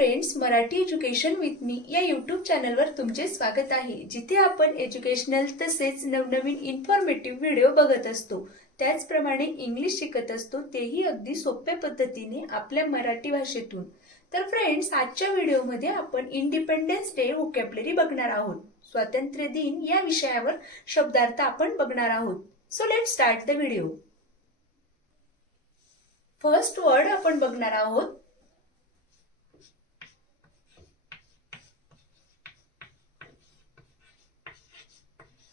फ्रेंड्स, Marathi education with me या यूट्यूब चॅनलवर तुमचे स्वागत आहे, जिथे आपण एज्युकेशनल तसेच नवनवीन इन्फॉर्मेटिव्ह व्हिडिओ बघत असतो। त्याचप्रमाणे इंग्लिश शिकत असतो, तेही अगदी सोप्या पद्धतीने आपल्या मराठी भाषेतून। तर फ्रेंड्स, आजच्या व्हिडिओमध्ये आपण इंडिपेंडन्स डे व्होकॅब्युलरी बघणार आहोत। स्वातंत्र्य दिन या विषयावर शब्दार्थ आपण बघणार आहोत। So let's start the video. First word आपण बघणार आहोत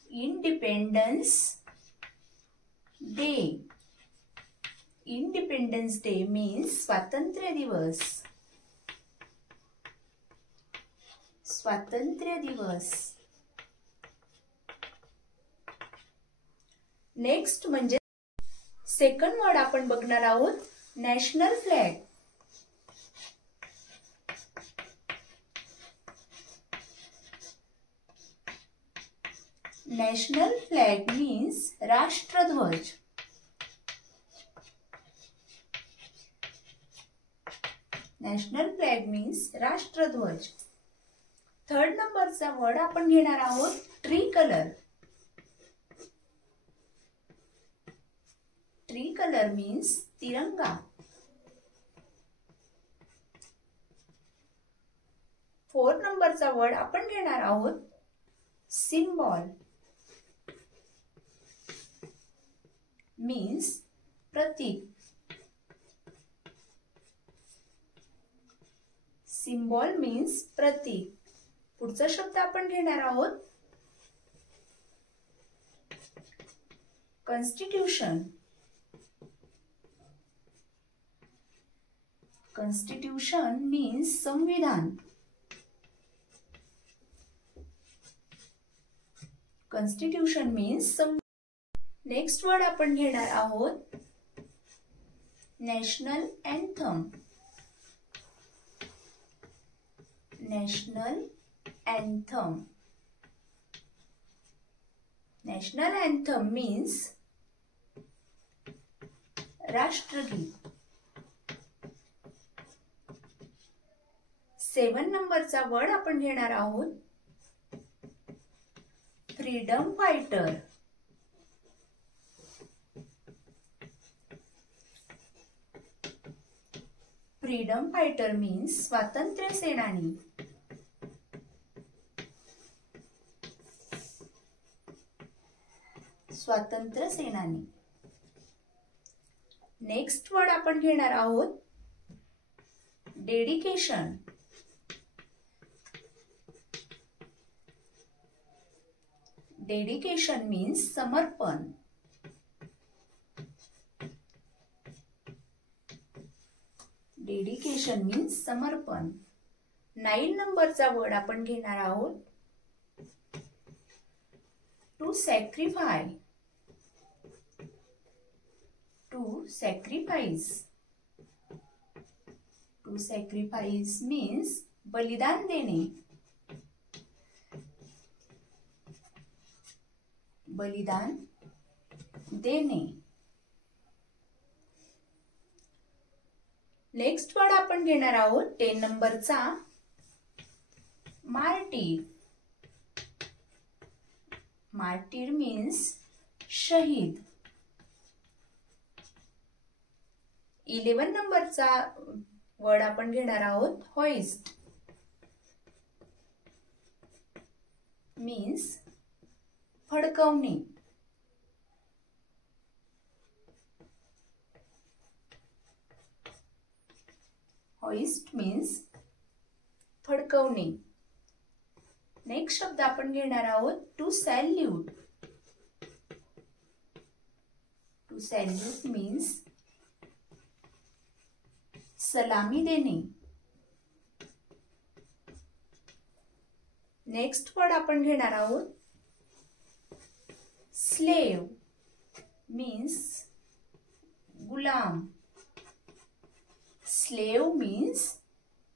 independence day. Independence day means स्वातंत्र्य दिवस। स्वातंत्र्य दिवस। नेक्स्ट म्हणजे सेकंड वर्ड आपण बघणार आहोत national flag. National flag means राष्ट्रध्वज। नॅशनल फ्लॅग मीन्स राष्ट्रध्वज। थर्ड नंबरचा वर्ड आपण घेणार आहोत tree colour. Tree colour means तिरंगा। फोर्थ नंबरचा वर्ड आपण घेणार आहोत सिम्बॉल। मीन्स प्रतीक। सिम्बॉल मीन्स प्रतीक। पुढचा शब्द आपण घेणार आहोत कॉन्स्टिट्यूशन। कॉन्स्टिट्यूशन मीन्स संविधान। कॉन्स्टिट्यूशन मीन्स संविधान। नेक्स्ट वर्ड आपण घेणार आहोत national anthem. National anthem. National anthem means राष्ट्रगीत। 7 नंबरचा वर्ड आपण घेणार आहोत freedom fighter. Freedom fighter means स्वातंत्र्य सेनानी। स्वातंत्र्य सेनानी। नेक्स्ट वर्ड आपण घेणार आहोत डेडिकेशन। डेडिकेशन मीन्स समर्पण। डेडिकेशन मीन्स समर्पण। 9 नंबरचा वर्ड आपण घेणार आहोत to sacrifice. To sacrifice. To sacrifice means बलिदान देणे। बलिदान देणे। नेक्स्ट वर्ड आपण घेणार आहोत 10 नंबरचा मार्टीर। मार्टीर मीन्स शहीद। 11 नंबरचा वर्ड आपण घेणार आहोत होइस्ट। मीन्स फडकवणे। होइस्ट मीन्स फडकवणे। नेक्स्ट शब्द आपण घेणार आहोत to salute. To salute means सलामी देणे। नेक्स्ट वर्ड आपण घेणार आहोत स्लेव मीन्स गुलाम। स्लेव मीन्स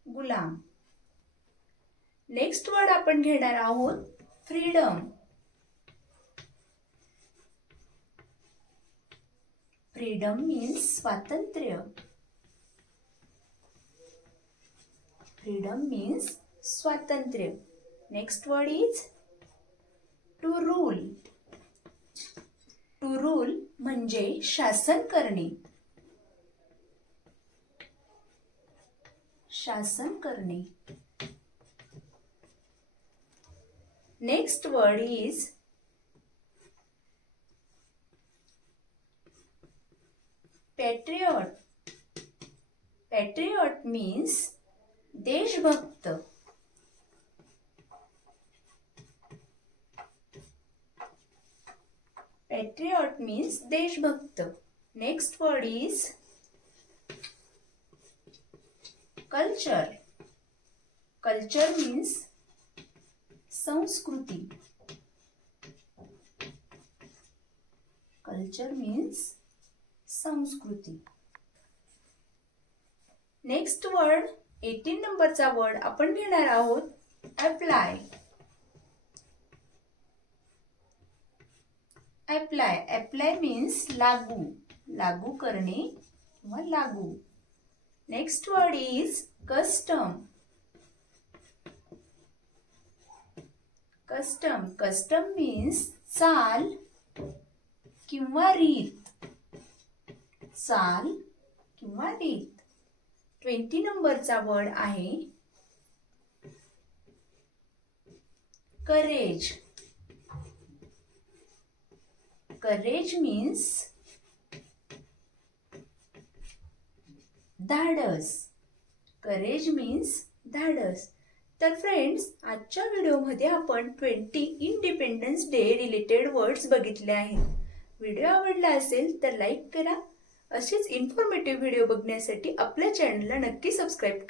गुलाम। नेक्स्ट वर्ड आपण घेणार आहोत फ्रीडम। फ्रीडम मीन्स स्वातंत्र्य। फ्रीडम मीन्स स्वातंत्र्य. Next word is to rule. To rule म्हणजे शासन करणे. शासन करणे. Next word is patriot. Patriot means देशभक्त. Patriot means देशभक्त. Next word is culture. Culture means संस्कृती. Culture means संस्कृती. नेक्स्ट वर्ड 18 नंबरचा वर्ड आपण घेणार आहोत अप्लाय. अप्लाय. अप्लाय मीन्स लागू. लागू करणे किंवा लागू. Next word is custom. Custom. Custom means चाल किंवा रीत. चाल किंवा रीत. 20 नंबरचा वर्ड आहे करेज. करेज मीन्स धाडस. करेज मीन्स धाडस. तर फ्रेंड्स, आजच्या व्हिडिओमध्ये आपण 20 इंडिपेंडन्स डे रिलेटेड वर्ड्स बघितले आहेत. व्हिडिओ आवडला असेल तर लाईक करा. असेच इन्फॉर्मेटिव्ह व्हिडिओ बघण्यासाठी आपल्या चॅनलला नक्की सबस्क्राईब करा.